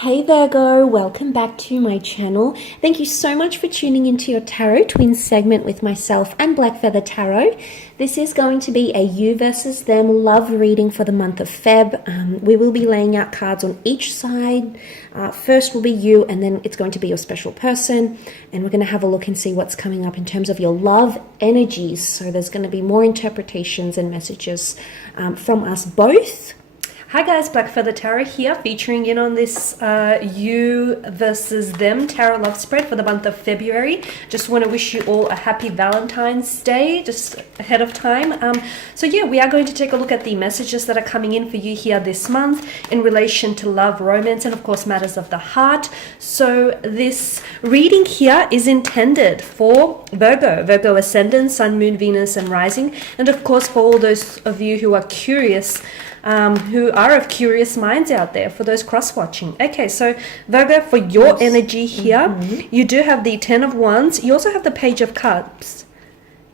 Hey Virgo, welcome back to my channel. Thank you so much for tuning into your Tarot Twins segment with myself and Black Feather Tarot. This is going to be a you versus them love reading for the month of Feb. We will be laying out cards on each side. First will be you, and then it's going to be your special person. And we're going to have a look and see what's coming up in terms of your love energies. So there's going to be more interpretations and messages from us both. Hi guys, Black Feather Tarot here, featuring in on this you versus them tarot love spread for the month of February. Just want to wish you all a happy Valentine's Day, just ahead of time. So yeah, we are going to take a look at the messages that are coming in for you here this month in relation to love, romance, and of course matters of the heart. So this reading here is intended for Virgo Ascendant, Sun, Moon, Venus, and Rising, and of course for all those of you who are curious, who are of curious minds out there, for those cross-watching. Okay, so Virgo, for your energy here, you do have the Ten of Wands. You also have the Page of Cups,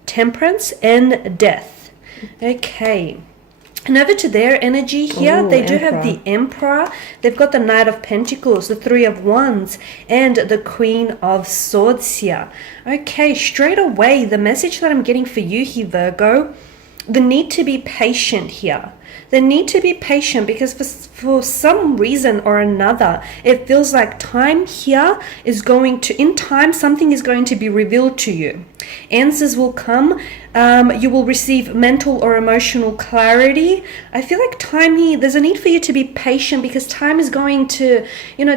Temperance, and Death. Okay. And over to their energy here, they do have the Emperor. They've got the Knight of Pentacles, the Three of Wands, and the Queen of Swords here. Okay, straight away, the message that I'm getting for you here, Virgo, the need to be patient here. They need to be patient because for some reason or another, it feels like time here is going to, in time, something is going to be revealed to you. Answers will come. You will receive mental or emotional clarity. I feel like time here, there's a need for you to be patient because time is going to,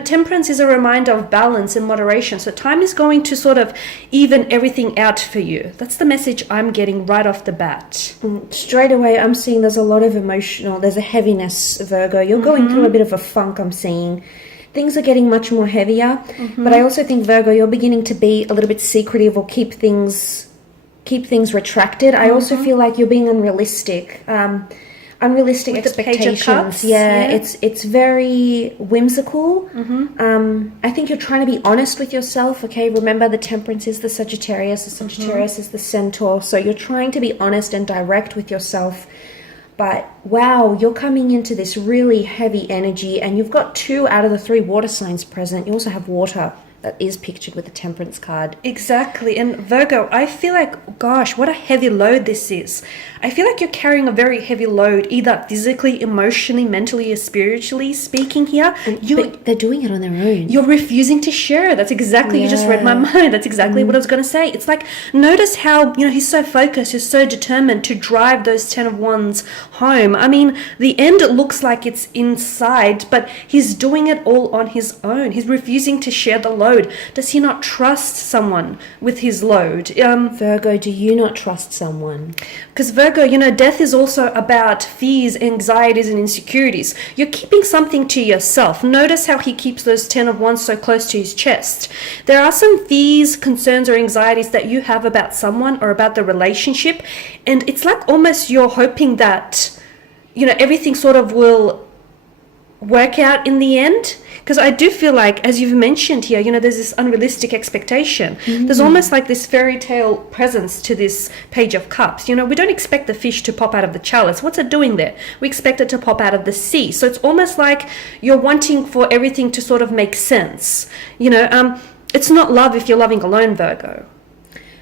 temperance is a reminder of balance and moderation. So time is going to sort of even everything out for you. That's the message I'm getting right off the bat. Straight away, I'm seeing there's a lot of emotional, there's a heaviness, Virgo. You're going through a bit of a funk, I'm seeing. Things are getting much more heavier, but I also think, Virgo, you're beginning to be a little bit secretive or keep things retracted. I also feel like you're being unrealistic. Unrealistic with expectations. Yeah, it's very whimsical. I think you're trying to be honest with yourself. Okay, remember the Temperance is the Sagittarius is the Centaur. So you're trying to be honest and direct with yourself. But wow, you're coming into this really heavy energy, and you've got 2 out of the 3 water signs present. You also have water that is pictured with the Temperance card. Exactly. And Virgo, I feel like, gosh, what a heavy load this is. I feel like you're carrying a very heavy load, either physically, emotionally, mentally, or spiritually speaking here. But they're doing it on their own. You're refusing to share. That's exactly, you just read my mind. That's exactly what I was going to say. It's like, notice how, he's so focused, he's so determined to drive those 10 of Wands home. I mean, the end looks like it's inside, but he's doing it all on his own. He's refusing to share the load. Does he not trust someone with his load? Virgo, do you not trust someone? Because Virgo, death is also about fears, anxieties, and insecurities. You're keeping something to yourself. Notice how he keeps those 10 of Wands so close to his chest. There are some fears, concerns, or anxieties that you have about someone or about the relationship, and it's like almost you're hoping that, everything sort of will work out in the end. Because I do feel like, as you've mentioned here, there's this unrealistic expectation. There's almost like this fairy tale presence to this Page of Cups. We don't expect the fish to pop out of the chalice. What's it doing there? We expect it to pop out of the sea. So it's almost like you're wanting for everything to sort of make sense. It's not love if you're loving alone, Virgo.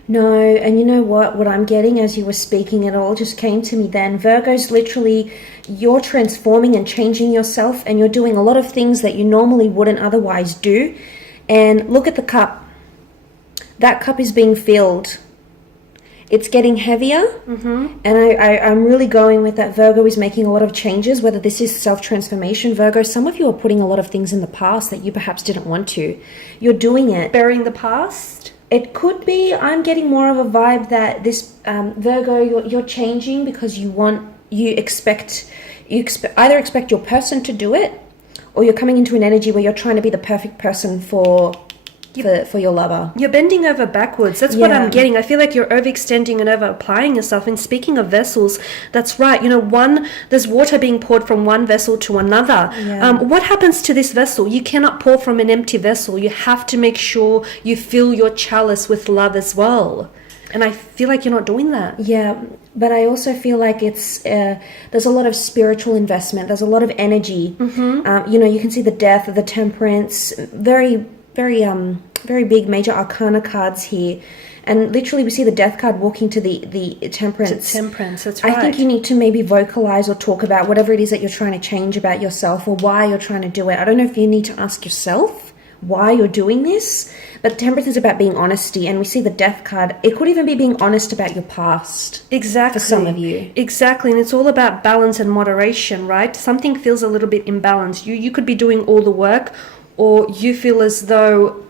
No, and you know what I'm getting as you were speaking, it all just came to me then. Virgo's literally, you're transforming and changing yourself, and you're doing a lot of things that you normally wouldn't otherwise do. And look at the cup. That cup is being filled. It's getting heavier, and I'm really going with that. Virgo is making a lot of changes, whether this is self-transformation. Virgo, some of you are putting a lot of things in the past that you perhaps didn't want to. You're doing it. Burying the past? It could be. I'm getting more of a vibe that this Virgo, you're changing because you either expect your person to do it, or you're coming into an energy where you're trying to be the perfect person for your lover. You're bending over backwards. That's what I'm getting. I feel like you're overextending and over applying yourself. And speaking of vessels, that's right. There's water being poured from one vessel to another. What happens to this vessel? You cannot pour from an empty vessel. You have to make sure you fill your chalice with love as well. And I feel like you're not doing that. Yeah, but I also feel like it's there's a lot of spiritual investment. There's a lot of energy. You know, you can see the Death, the Temperance, very big major arcana cards here. And literally we see the Death card walking to the Temperance. Temperance, that's right. I think you need to maybe vocalize or talk about whatever it is that you're trying to change about yourself or why you're trying to do it. I don't know if you need to ask yourself why you're doing this, but Temperance is about being honesty, and we see the Death card. It could even be being honest about your past. Exactly. For some of you. Exactly, and it's all about balance and moderation, right? Something feels a little bit imbalanced. You could be doing all the work, or you feel as though,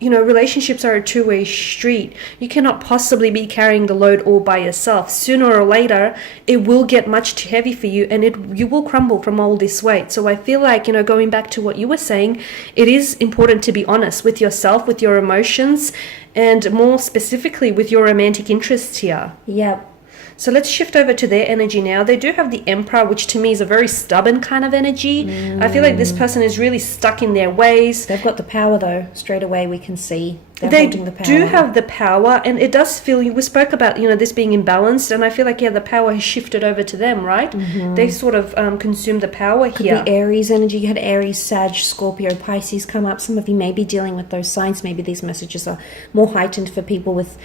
you know, relationships are a two-way street. You cannot possibly be carrying the load all by yourself. Sooner or later, it will get much too heavy for you, and you will crumble from all this weight. So I feel like, you know, going back to what you were saying, it is important to be honest with yourself, with your emotions, and more specifically with your romantic interests here. Yep. So let's shift over to their energy now. They do have the Emperor, which to me is a very stubborn kind of energy. I feel like this person is really stuck in their ways. They've got the power, though. Straight away we can see they're They holding the power. do have the power, and it does feel, we spoke about, you know, this being imbalanced, and I feel like, yeah, the power has shifted over to them, right? They sort of consumed the power Could here. be Aries energy. You had Aries, Sag, Scorpio, Pisces come up. Some of you may be dealing with those signs. Maybe these messages are more heightened for people with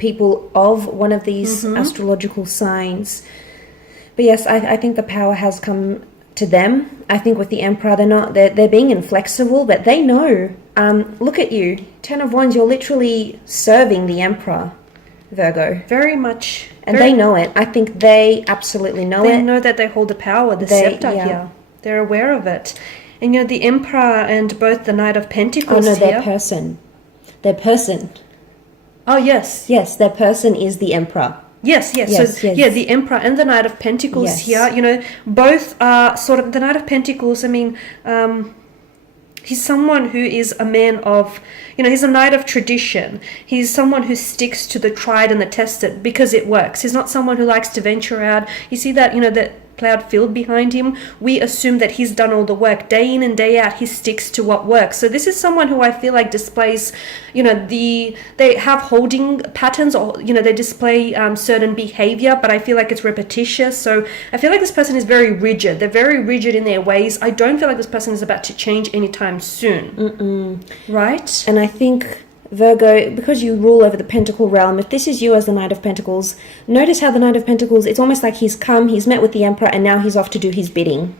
people of one of these astrological signs. But yes, I think the power has come to them. I think with the Emperor, they're being inflexible, but they know. Look at you, 10 of Wands, you're literally serving the Emperor, Virgo. Very much. And they know it. I think they absolutely know it. They know that they hold the power, the scepter here. They're aware of it. And, you know, the Emperor and both the Knight of Pentacles Oh no, here. their person. Their person. Oh, yes. Yes, their person is the Emperor. Yes. So, yeah, the Emperor and the Knight of Pentacles here, you know, both are sort of, the Knight of Pentacles, I mean, he's someone who is a man of, you know, he's a knight of tradition. He's someone who sticks to the tried and the tested because it works. He's not someone who likes to venture out. You see that, you know, that plowed field behind him? We assume that he's done all the work. Day in and day out, he sticks to what works. So this is someone who I feel like displays, you know, they have holding patterns, or, you know, they display certain behavior, but I feel like it's repetitious. So I feel like this person is very rigid. They're very rigid in their ways. I don't feel like this person is about to change anytime soon. Right? And I think, Virgo, because you rule over the Pentacle realm, if this is you as the Knight of Pentacles, notice how the Knight of Pentacles, it's almost like he's met with the Emperor, and now he's off to do his bidding.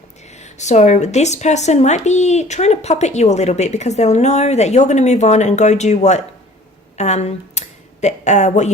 So this person might be trying to puppet you a little bit, because they'll know that you're going to move on and go do what you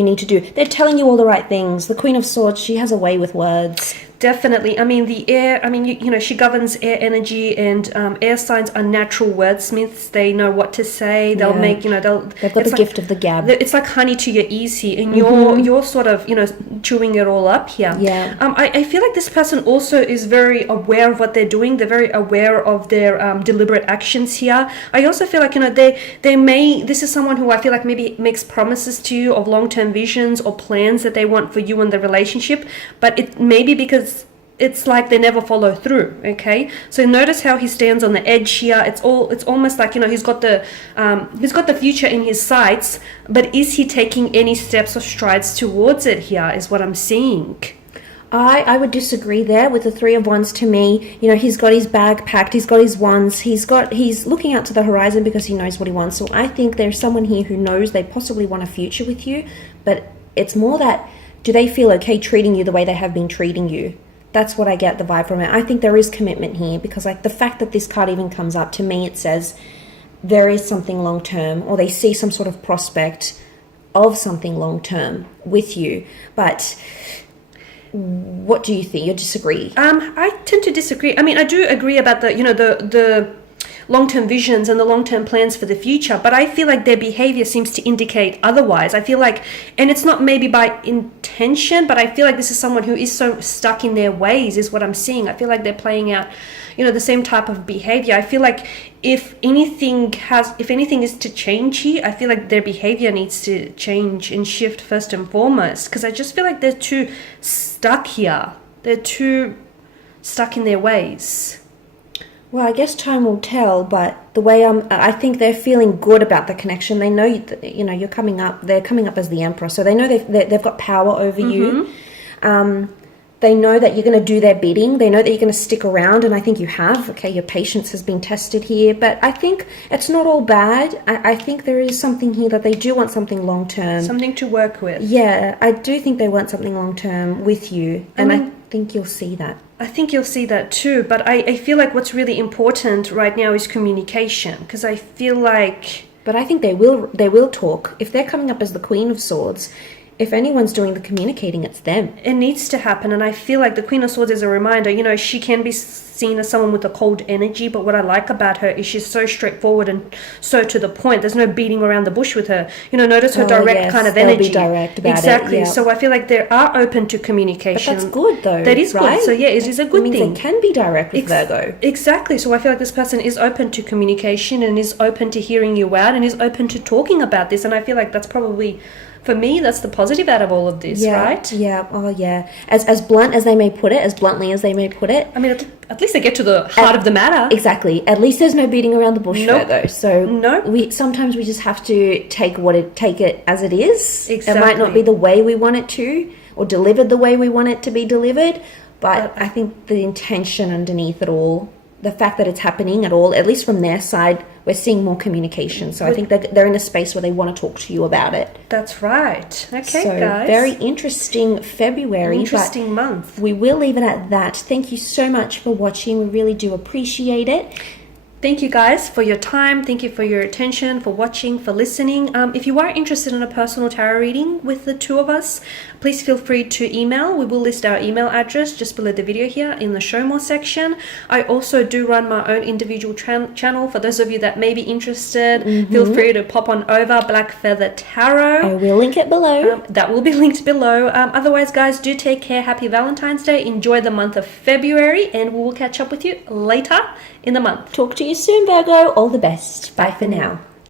need to do. They're telling you all the right things. The Queen of Swords, she has a way with words. Definitely. I mean, the air, I mean, you know, she governs air energy, and air signs are natural wordsmiths. They know what to say. They'll make, you know, they've got the gift of the gab. It's like honey to your ears here, and you're sort of, you know, chewing it all up here. Yeah. I feel like this person also is very aware of what they're doing. They're very aware of their deliberate actions here. I also feel like, you know, this is someone who I feel like maybe makes promises to you of long-term visions or plans that they want for you in the relationship, but it may be because it's like they never follow through. Okay, so notice how he stands on the edge here. It's almost like, you know, he's got the future in his sights, but is he taking any steps or strides towards it here, is what I'm seeing. I would disagree there with the Three of Wands. To me, you know, he's got his bag packed, he's got his wands, he's looking out to the horizon because he knows what he wants. So I think there's someone here who knows they possibly want a future with you, but it's more that, do they feel okay treating you the way they have been treating you? That's what I get the vibe from it. I think there is commitment here, because like the fact that this card even comes up, to me it says there is something long term, or they see some sort of prospect of something long term with you. But what do you think? You disagree? I tend to disagree. I mean, I do agree about the long-term visions and the long-term plans for the future, but I feel like their behavior seems to indicate otherwise. I feel like, and it's not maybe by intention, but I feel like this is someone who is so stuck in their ways, is what I'm seeing. I feel like they're playing out, you know, the same type of behavior. I feel like if anything is to change here, I feel like their behavior needs to change and shift first and foremost, because I just feel like they're too stuck here. They're too stuck in their ways. Well, I guess time will tell, but the way I think they're feeling good about the connection. They know, you're coming up, they're coming up as the Emperor, so they know they've got power over you. They know that you're going to do their bidding. They know that you're going to stick around, and I think you have. Okay, your patience has been tested here, but I think it's not all bad. I think there is something here that they do want something long-term. Something to work with. Yeah, I do think they want something long-term with you, and I think you'll see that. I think you'll see that too, but I feel like what's really important right now is communication, because I feel like... But I think they will talk. If they're coming up as the Queen of Swords, if anyone's doing the communicating, it's them. It needs to happen, and I feel like the Queen of Swords is a reminder. She can be seen as someone with a cold energy, but what I like about her is she's so straightforward and so to the point. There's no beating around the bush with her. Notice her direct kind of energy. They'll be direct about exactly. it. Yeah. So I feel like they are open to communication. But that's good, though. That is right? good. So yeah, it is a good thing. They can be direct with Virgo. Exactly. So I feel like this person is open to communication and is open to hearing you out and is open to talking about this. And I feel like that's probably... For me, that's the positive out of all of this, right? Yeah. Oh, yeah. As blunt as they may put it, as bluntly as they may put it. I mean, at least they get to the heart of the matter. Exactly. At least there's no beating around the bush, Virgo. So no. Sometimes we just have to take it as it is. Exactly. It might not be the way we want it to, or delivered the way we want it to be delivered, but I think the intention underneath it all, the fact that it's happening at all, at least from their side, we're seeing more communication. So I think they're in a space where they want to talk to you about it. That's right. Okay, so, guys. Very interesting February. Interesting month. We will leave it at that. Thank you so much for watching. We really do appreciate it. Thank you guys for your time. Thank you for your attention, for watching, for listening. If you are interested in a personal tarot reading with the two of us, please feel free to email. We will list our email address just below the video here in the show more section. I also do run my own individual channel. For those of you that may be interested, feel free to pop on over, Black Feather Tarot. I will link it below. That will be linked below. Otherwise, guys, do take care. Happy Valentine's Day. Enjoy the month of February, and we will catch up with you later in the month. Talk to you soon, Virgo. All the best. Bye for now.